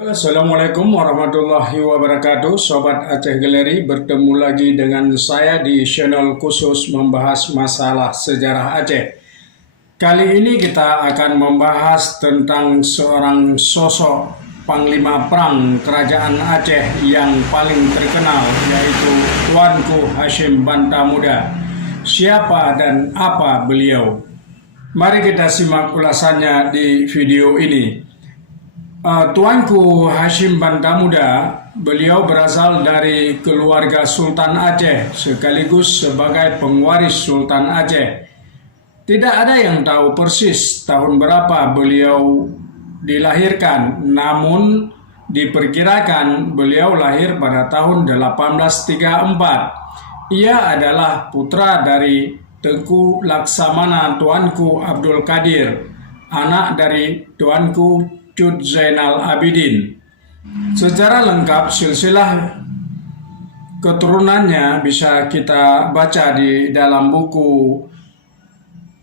Assalamualaikum warahmatullahi wabarakatuh, Sobat Aceh Galeri. Bertemu lagi dengan saya di channel khusus membahas masalah sejarah Aceh. Kali ini kita akan membahas tentang seorang sosok Panglima Perang Kerajaan Aceh yang paling terkenal, yaitu Tuanku Hasyim Bantamuda. Siapa dan apa beliau? Mari kita simak ulasannya di video ini. Tuanku Hasyim Bantamuda, beliau berasal dari keluarga Sultan Aceh sekaligus sebagai pengwaris Sultan Aceh. Tidak ada yang tahu persis tahun berapa beliau dilahirkan, namun diperkirakan beliau lahir pada tahun 1834. Ia adalah putra dari Tengku Laksamana Tuanku Abdul Qadir, anak dari Tuanku Cud Zainal Abidin. Secara lengkap silsilah keturunannya bisa kita baca di dalam buku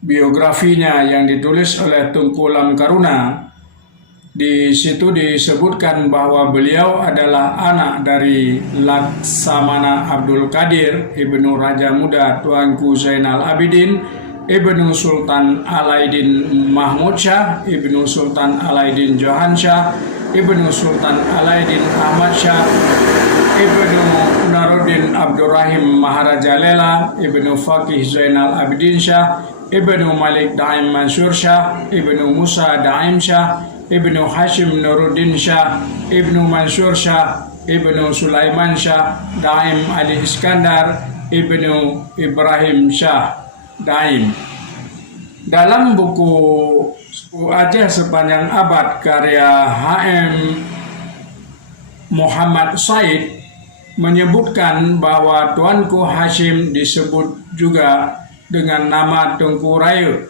biografinya yang ditulis oleh Tunku Lam Karuna. Di situ disebutkan bahwa beliau adalah anak dari Laksamana Abdul Qadir, Ibnu Raja Muda Tuanku Zainal Abidin, Ibnu Sultan Alaidin Mahmud Shah, Ibnu Sultan Alaidin Johan Shah, Ibnu Sultan Alaidin Ahmad Shah, Ibnu Naruddin Abdurrahim Maharaja Lela, Ibnu Faqih Zainal Abidin Shah, Ibnu Malik Daim Mansur Shah, Ibnu Musa Daim Shah, Ibnu Hashim Nuruddin Shah, Ibnu Mansur Shah, Ibnu Sulaiman Shah, Daim Ali Iskandar, Ibnu Ibrahim Shah Daim. Dalam buku Aceh Sepanjang Abad karya H.M. Muhammad Said menyebutkan bahwa Tuanku Hasyim disebut juga dengan nama Tengku Rayut.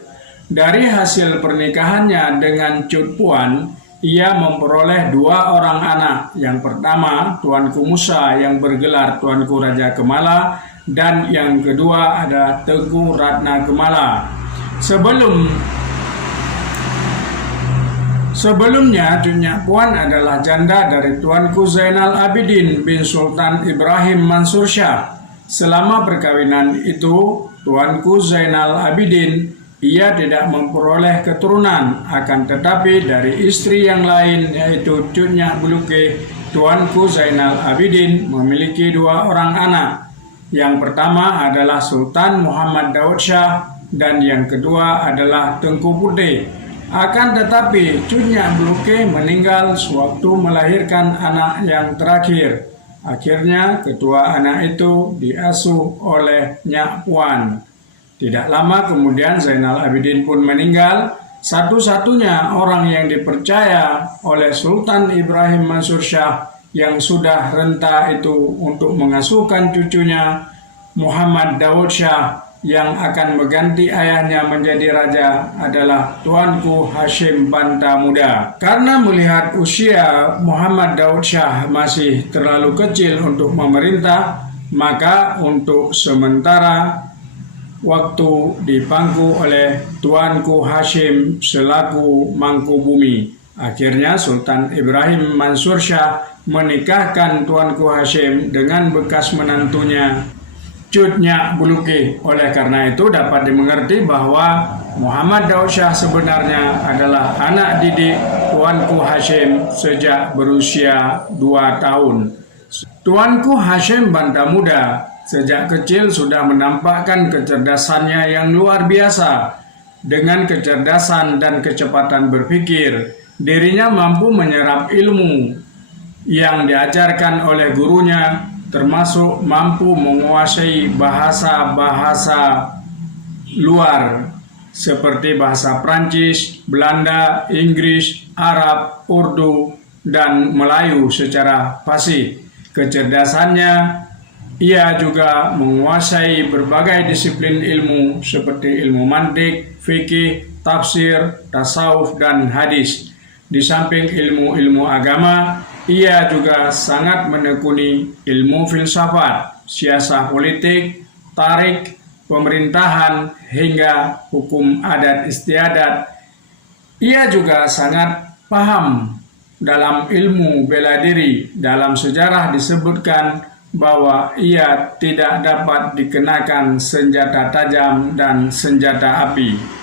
Dari hasil pernikahannya dengan Cud Puan, ia memperoleh 2 orang anak. Yang pertama, Tuanku Musa yang bergelar Tuanku Raja Kemala, dan yang kedua adalah Tengku Ratna Kemala. Sebelumnya, Cunyak Puan adalah janda dari Tuanku Zainal Abidin bin Sultan Ibrahim Mansur Shah. Selama perkawinan itu, Tuanku Zainal Abidin ia tidak memperoleh keturunan, akan tetapi dari istri yang lain yaitu Cunyak Buluke, Tuanku Zainal Abidin memiliki 2 orang anak. Yang pertama adalah Sultan Muhammad Daud Shah dan yang kedua adalah Tengku Putih. Akan tetapi Cunyak Buluke meninggal sewaktu melahirkan anak yang terakhir. Akhirnya kedua anak itu diasuh oleh Nyak Puan. Tidak lama kemudian Zainal Abidin pun meninggal. Satu-satunya orang yang dipercaya oleh Sultan Ibrahim Mansur Shah yang sudah renta itu untuk mengasuhkan cucunya Muhammad Daud Shah yang akan mengganti ayahnya menjadi raja adalah Tuanku Hasyim Bantamuda. Karena melihat usia Muhammad Daud Shah masih terlalu kecil untuk memerintah, maka untuk sementara waktu dipangku oleh Tuanku Hasyim selaku Mangkubumi. Akhirnya Sultan Ibrahim Mansur Shah menikahkan Tuanku Hasyim dengan bekas menantunya Cunyak Buluke. Oleh karena itu dapat dimengerti bahwa Muhammad Daud Shah sebenarnya adalah anak didik Tuanku Hasyim sejak berusia 2 tahun. Tuanku Hasyim Bantamuda sejak kecil sudah menampakkan kecerdasannya yang luar biasa. Dengan kecerdasan dan kecepatan berpikir, dirinya mampu menyerap ilmu yang diajarkan oleh gurunya, termasuk mampu menguasai bahasa-bahasa luar seperti bahasa Prancis, Belanda, Inggris, Arab, Urdu, dan Melayu secara fasih. Kecerdasannya, ia juga menguasai berbagai disiplin ilmu seperti ilmu mantik, fikih, tafsir, tasawuf, dan hadis. Di samping ilmu-ilmu agama, ia juga sangat menekuni ilmu filsafat, siasah politik, tarik, pemerintahan, hingga hukum adat istiadat. Ia juga sangat paham dalam ilmu bela diri. Dalam sejarah disebutkan bahwa ia tidak dapat dikenakan senjata tajam dan senjata api.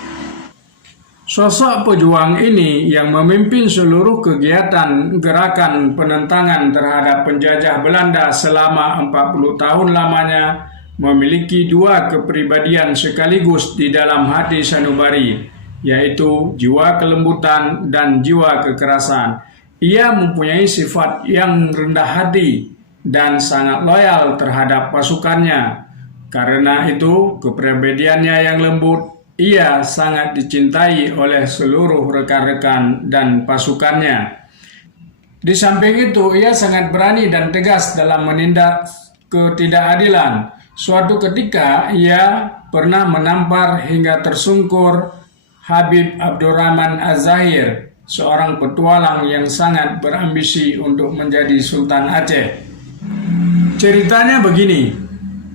Sosok pejuang ini yang memimpin seluruh kegiatan gerakan penentangan terhadap penjajah Belanda selama 40 tahun lamanya memiliki dua kepribadian sekaligus di dalam hati sanubari, yaitu jiwa kelembutan dan jiwa kekerasan. Ia mempunyai sifat yang rendah hati dan sangat loyal terhadap pasukannya. Karena itu, kepribadiannya yang lembut, ia sangat dicintai oleh seluruh rekan-rekan dan pasukannya. Di samping itu, ia sangat berani dan tegas dalam menindak ketidakadilan. Suatu ketika, ia pernah menampar hingga tersungkur Habib Abdurrahman Az-Zahir, seorang petualang yang sangat berambisi untuk menjadi Sultan Aceh. Ceritanya begini,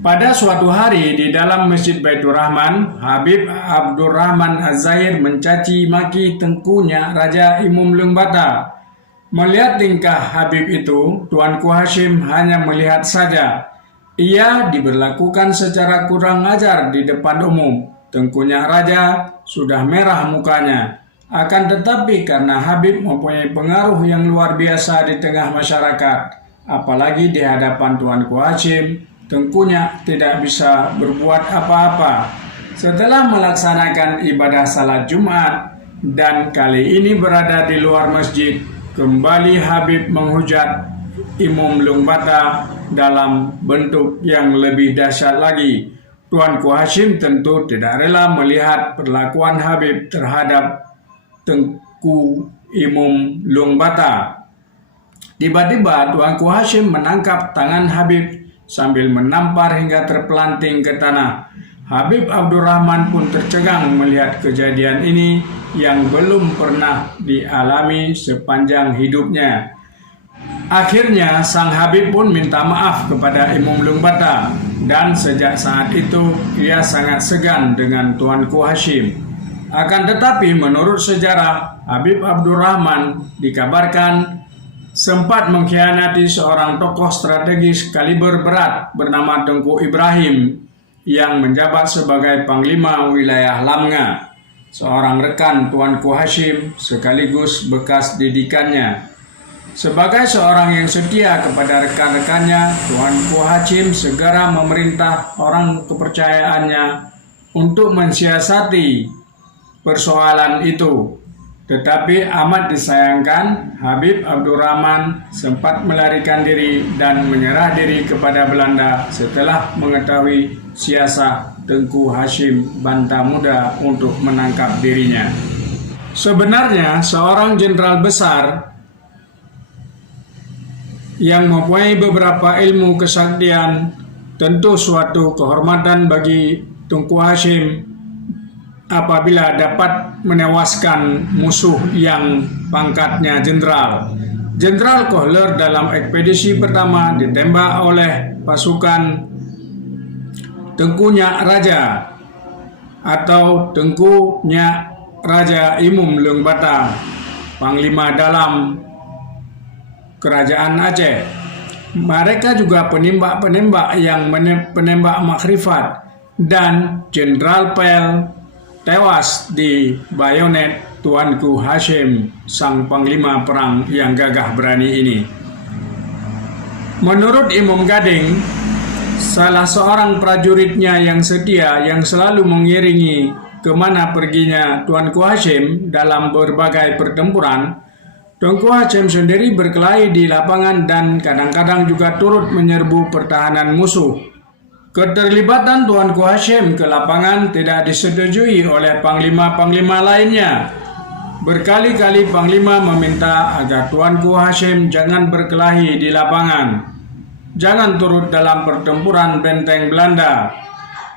pada suatu hari di dalam Masjid Baitur Rahman, Habib Abdurrahman Az-Zahir mencaci maki tengkunya Raja Imum Leung Bata. Melihat tingkah Habib itu, Tuanku Hashim hanya melihat saja. Ia diberlakukan secara kurang ajar di depan umum. Tengkunya Raja sudah merah mukanya. Akan tetapi karena Habib mempunyai pengaruh yang luar biasa di tengah masyarakat, apalagi di hadapan Tuanku Hashim, tengkunya tidak bisa berbuat apa-apa. Setelah melaksanakan ibadah salat Jumat dan kali ini berada di luar masjid, kembali Habib menghujat Imum Leung Bata dalam bentuk yang lebih dahsyat lagi. Tuanku Hashim tentu tidak rela melihat perlakuan Habib terhadap Tengku Imum Leung Bata. Tiba-tiba Tuanku Hashim menangkap tangan Habib sambil menampar hingga terpelanting ke tanah. Habib Abdurrahman pun tercengang melihat kejadian ini yang belum pernah dialami sepanjang hidupnya. Akhirnya sang Habib pun minta maaf kepada Imum Leung Bata, dan sejak saat itu ia sangat segan dengan Tuanku Hashim. Akan tetapi menurut sejarah, Habib Abdurrahman dikabarkan sempat mengkhianati seorang tokoh strategis kaliber berat bernama Tengku Ibrahim yang menjabat sebagai Panglima Wilayah Lamnga, seorang rekan Tuanku Hashim sekaligus bekas didikannya. Sebagai seorang yang setia kepada rekan-rekannya, Tuanku Hashim segera memerintah orang kepercayaannya untuk mensiasati persoalan itu. Tetapi amat disayangkan, Habib Abdurrahman sempat melarikan diri dan menyerah diri kepada Belanda setelah mengetahui siasat Tengku Hashim Banta Muda untuk menangkap dirinya. Sebenarnya seorang jenderal besar yang mempunyai beberapa ilmu kesaktian tentu suatu kehormatan bagi Tengku Hashim apabila dapat menewaskan musuh yang pangkatnya jenderal. Jenderal Kohler dalam ekspedisi pertama ditembak oleh pasukan Tengkunya Raja atau Tengkunya Raja Imum Leung Bata, Panglima dalam Kerajaan Aceh. Mereka juga penembak-penembak yang penembak makrifat, dan Jenderal Pel tewas di bayonet Tuanku Hashim, sang panglima perang yang gagah berani ini. Menurut Imum Gading, salah seorang prajuritnya yang setia yang selalu mengiringi kemana perginya Tuanku Hashim dalam berbagai pertempuran, Tengku Hashim sendiri berkelahi di lapangan dan kadang-kadang juga turut menyerbu pertahanan musuh. Keterlibatan Tuanku Hashim ke lapangan tidak disetujui oleh panglima-panglima lainnya. Berkali-kali panglima meminta agar Tuanku Hashim jangan berkelahi di lapangan, jangan turut dalam pertempuran benteng Belanda.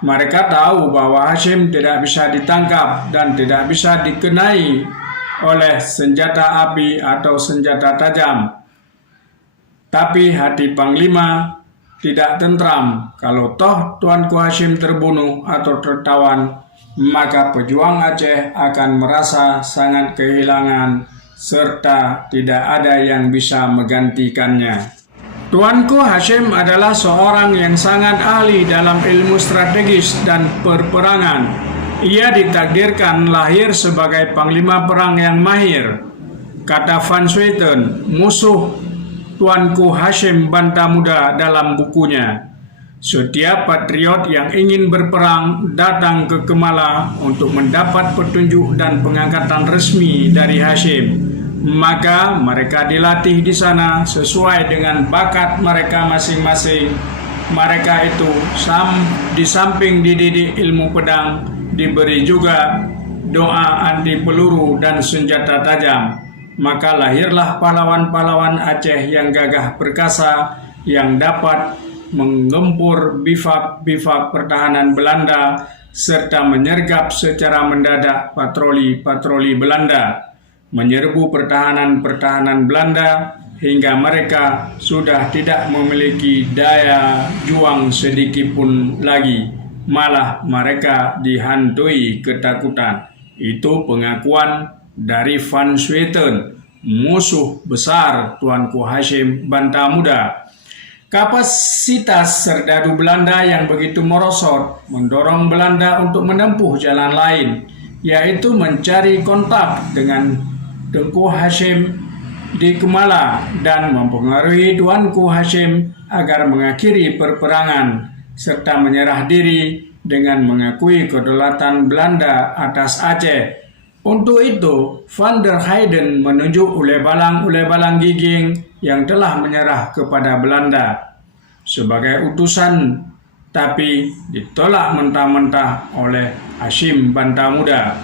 Mereka tahu bahwa Hashim tidak bisa ditangkap dan tidak bisa dikenai oleh senjata api atau senjata tajam. Tapi hati panglima tidak tentram. Kalau toh Tuanku Hashim terbunuh atau tertawan, maka pejuang Aceh akan merasa sangat kehilangan serta tidak ada yang bisa menggantikannya. Tuanku Hasyim adalah seorang yang sangat ahli dalam ilmu strategis dan perperangan. Ia ditakdirkan lahir sebagai panglima perang yang mahir. Kata Van Swieten, musuh Tuanku Hasyim Bantamuda dalam bukunya. Setiap patriot yang ingin berperang datang ke Kemala untuk mendapat petunjuk dan pengangkatan resmi dari Hasyim. Maka mereka dilatih di sana sesuai dengan bakat mereka masing-masing. Mereka itu di samping dididik ilmu pedang, diberi juga doa anti peluru dan senjata tajam. Maka lahirlah pahlawan-pahlawan Aceh yang gagah perkasa yang dapat menggempur bivak-bivak pertahanan Belanda serta menyergap secara mendadak patroli-patroli Belanda, menyerbu pertahanan-pertahanan Belanda hingga mereka sudah tidak memiliki daya juang sedikitpun lagi. Malah mereka dihantui ketakutan. Itu pengakuan dari Van Swieten, musuh besar Tuanku Hasyim Bantamuda. Kapasitas serdadu Belanda yang begitu merosot mendorong Belanda untuk menempuh jalan lain, yaitu mencari kontak dengan Tengku Hasyim di Kemala dan mempengaruhi Tuanku Hasyim agar mengakhiri perperangan serta menyerah diri dengan mengakui kedaulatan Belanda atas Aceh. Untuk itu, Van der Heyden menunjuk ulebalang Giging yang telah menyerah kepada Belanda sebagai utusan, tapi ditolak mentah-mentah oleh Hasyim Bantamuda.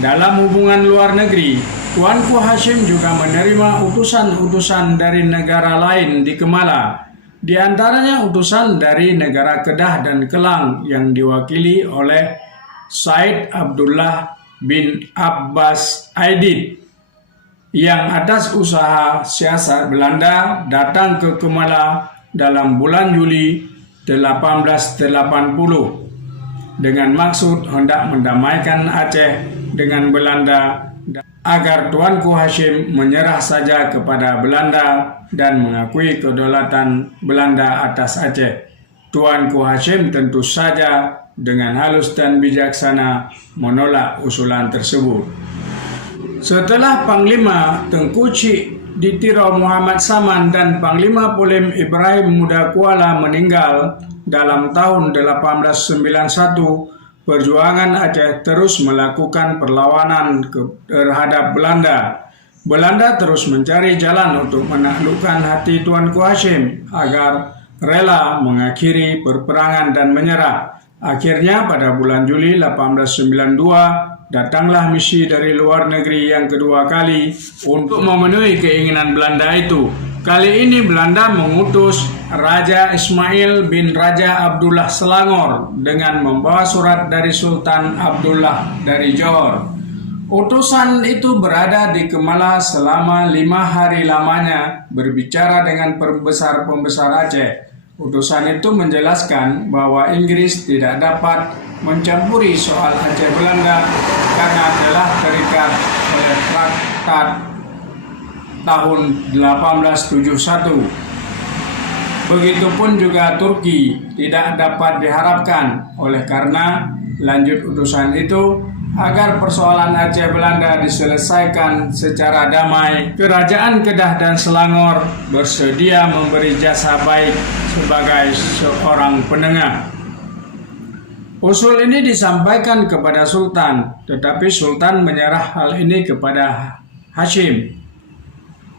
Dalam hubungan luar negeri, Tuanku Hasyim juga menerima utusan-utusan dari negara lain di Kemala, di antaranya utusan dari negara Kedah dan Kelang yang diwakili oleh Said Abdullah bin Abbas Aidid, yang atas usaha siasat Belanda datang ke Kemala dalam bulan Juli 1880 dengan maksud hendak mendamaikan Aceh dengan Belanda agar Tuanku Hasyim menyerah saja kepada Belanda dan mengakui kedaulatan Belanda atas Aceh. Tuanku Hasyim tentu saja dengan halus dan bijaksana menolak usulan tersebut. Setelah Panglima Tengku Cik Ditiro Muhammad Saman dan Panglima Polim Ibrahim Muda Kuala meninggal dalam tahun 1891, perjuangan Aceh terus melakukan perlawanan terhadap Belanda. Belanda terus mencari jalan untuk menaklukkan hati Tuanku Hasyim agar rela mengakhiri perperangan dan menyerah. Akhirnya pada bulan Juli 1892 datanglah misi dari luar negeri yang kedua kali untuk memenuhi keinginan Belanda itu. Kali ini Belanda mengutus Raja Ismail bin Raja Abdullah Selangor dengan membawa surat dari Sultan Abdullah dari Johor. Utusan itu berada di Kemala selama 5 hari lamanya berbicara dengan pembesar-pembesar Aceh. Utusan itu menjelaskan bahwa Inggris tidak dapat mencampuri soal Aceh Belanda karena telah terikat oleh Traktat tahun 1871. Begitupun juga Turki tidak dapat diharapkan. Oleh karena lanjut utusan itu agar persoalan Aceh Belanda diselesaikan secara damai, Kerajaan Kedah dan Selangor bersedia memberi jasa baik sebagai seorang penengah. Usul ini disampaikan kepada Sultan, tetapi Sultan menyerah hal ini kepada Hasyim.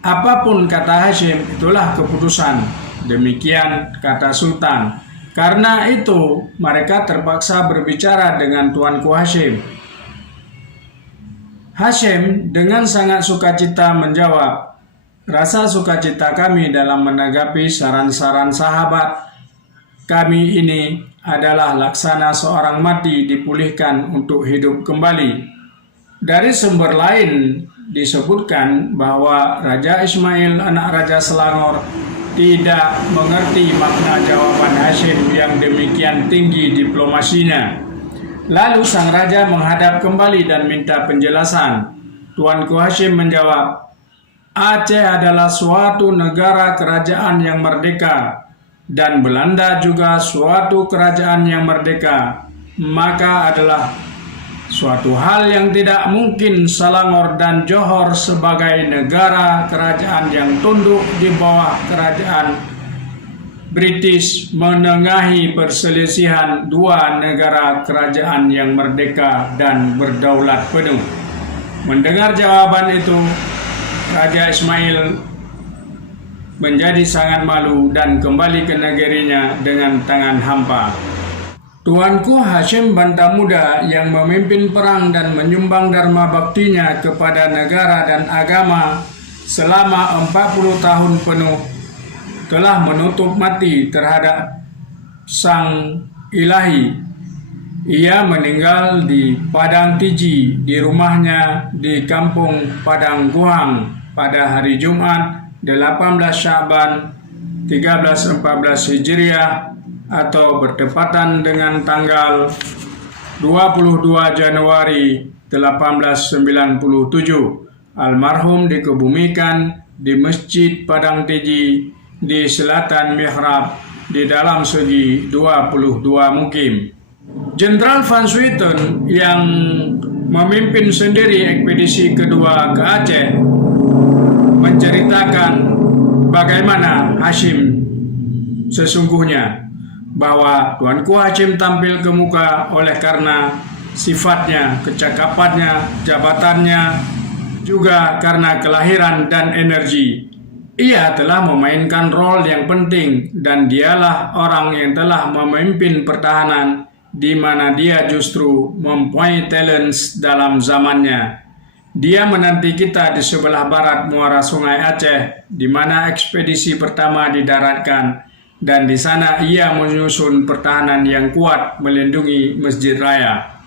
Apapun kata Hasyim, itulah keputusan. Demikian kata Sultan. Karena itu, mereka terpaksa berbicara dengan Tuanku Hasyim. Hasyim dengan sangat sukacita menjawab, "Rasa sukacita kami dalam menanggapi saran-saran sahabat kami ini adalah laksana seorang mati dipulihkan untuk hidup kembali." Dari sumber lain disebutkan bahwa Raja Ismail, anak Raja Selangor, tidak mengerti makna jawaban Hasyim yang demikian tinggi diplomasinya. Lalu sang raja menghadap kembali dan minta penjelasan. Tuanku Hasyim menjawab, Aceh adalah suatu negara kerajaan yang merdeka dan Belanda juga suatu kerajaan yang merdeka, maka adalah suatu hal yang tidak mungkin Selangor dan Johor sebagai negara kerajaan yang tunduk di bawah kerajaan British menengahi perselisihan dua negara kerajaan yang merdeka dan berdaulat penuh. Mendengar jawaban itu, Raja Ismail menjadi sangat malu dan kembali ke negerinya dengan tangan hampa. Tuanku Hashim Bantamuda yang memimpin perang dan menyumbang dharma baktinya kepada negara dan agama selama 40 tahun penuh telah menutup mati terhadap Sang Ilahi. Ia meninggal di Padang Tiji, di rumahnya di Kampung Padang Guhang pada hari Jumat 18 Sya'ban 1314 Hijriah atau bertepatan dengan tanggal 22 Januari 1897. Almarhum dikebumikan di Masjid Padang Tiji di selatan mihrab di dalam segi 22 mukim. Jenderal Van Swieten yang memimpin sendiri ekspedisi kedua ke Aceh menceritakan bagaimana Hashim sesungguhnya, bahwa Tuanku Hashim tampil ke muka oleh karena sifatnya, kecakapannya, jabatannya, juga karena kelahiran dan energi. Ia telah memainkan role yang penting dan dialah orang yang telah memimpin pertahanan di mana dia justru mempunyai talents dalam zamannya. Dia menanti kita di sebelah barat muara Sungai Aceh, di mana ekspedisi pertama didaratkan, dan di sana ia menyusun pertahanan yang kuat melindungi Masjid Raya.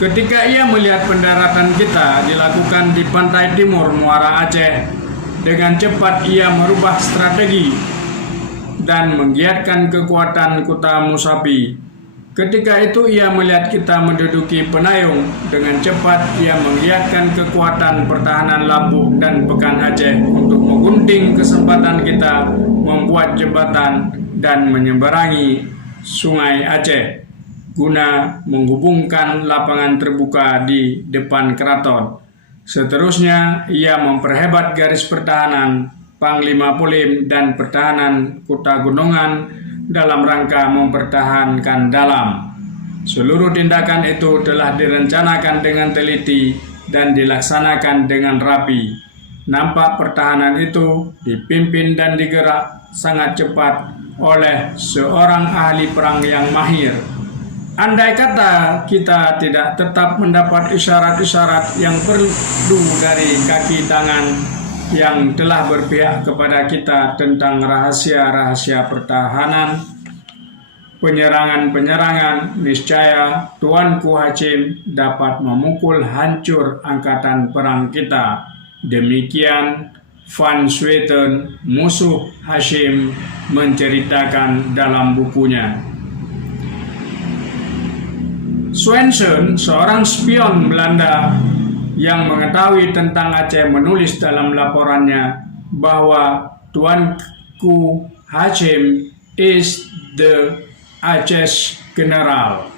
Ketika ia melihat pendaratan kita dilakukan di pantai timur muara Aceh, dengan cepat ia merubah strategi dan menggiatkan kekuatan Kuta Musapi. Ketika itu ia melihat kita menduduki Penayung, dengan cepat ia menggiatkan kekuatan pertahanan Lampung dan Pekan Aceh untuk menggunting kesempatan kita membuat jembatan dan menyeberangi Sungai Aceh guna menghubungkan lapangan terbuka di depan keraton. Seterusnya ia memperhebat garis pertahanan Panglima Polim dan pertahanan Kuta Gunungan dalam rangka mempertahankan dalam. Seluruh tindakan itu telah direncanakan dengan teliti dan dilaksanakan dengan rapi. Nampak pertahanan itu dipimpin dan digerak sangat cepat oleh seorang ahli perang yang mahir. Andai kata kita tidak tetap mendapat isyarat-isyarat yang perlu dari kaki tangan yang telah berpihak kepada kita tentang rahasia-rahasia pertahanan, penyerangan-penyerangan, niscaya Tuanku Hashim dapat memukul hancur angkatan perang kita. Demikian Van Swieten, musuh Hashim, menceritakan dalam bukunya. Swensen, seorang spion Belanda yang mengetahui tentang Aceh, menulis dalam laporannya bahwa Tuanku Hashim is the Aceh General.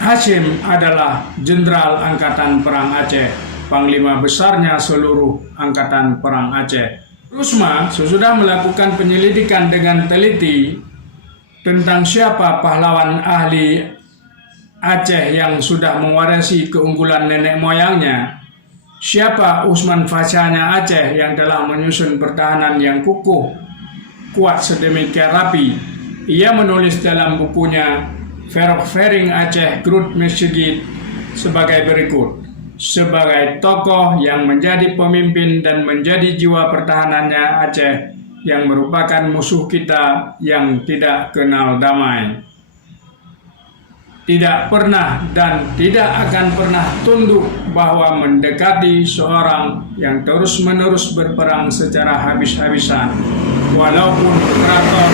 Hashim adalah Jenderal Angkatan Perang Aceh, Panglima besarnya seluruh Angkatan Perang Aceh. Rusma sesudah melakukan penyelidikan dengan teliti tentang siapa pahlawan ahli Aceh yang sudah mewarisi keunggulan nenek moyangnya, siapa Usman Fasyanya Aceh yang telah menyusun pertahanan yang kukuh, kuat sedemikian rapi. Ia menulis dalam bukunya Verokvering Aceh Grut Mesjid sebagai berikut. Sebagai tokoh yang menjadi pemimpin dan menjadi jiwa pertahanannya Aceh yang merupakan musuh kita yang tidak kenal damai, tidak pernah dan tidak akan pernah tunduk bahwa mendekati seorang yang terus-menerus berperang secara habis-habisan, walaupun keraton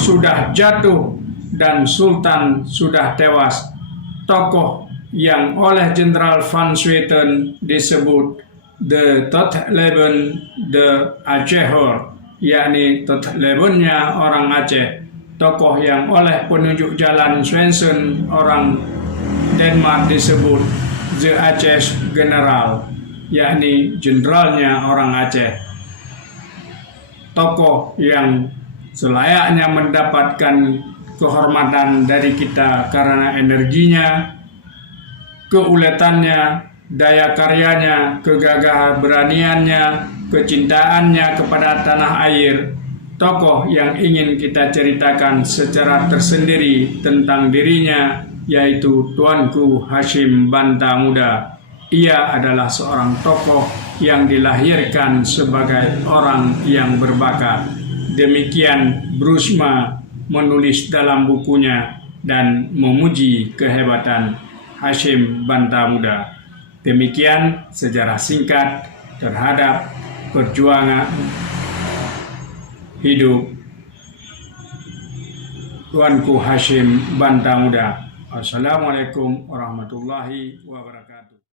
sudah jatuh dan sultan sudah tewas. Tokoh yang oleh Jenderal Van Swieten disebut the Totleben the Acehor, yakni Totlebennya orang Aceh, tokoh yang oleh penunjuk jalan Svensson orang Denmark disebut The Aceh General, yakni jenderalnya orang Aceh. Tokoh yang selayaknya mendapatkan kehormatan dari kita karena energinya, keuletannya, daya karyanya, kegagahan beraniannya, kecintaannya kepada tanah air. Tokoh yang ingin kita ceritakan secara tersendiri tentang dirinya, yaitu Tuanku Hasyim Bantamuda. Ia adalah seorang tokoh yang dilahirkan sebagai orang yang berbakat. Demikian Brusma menulis dalam bukunya dan memuji kehebatan Hasyim Bantamuda. Demikian sejarah singkat terhadap perjuangan hidup Tuanku Hasyim Bantamuda. Assalamualaikum warahmatullahi wabarakatuh.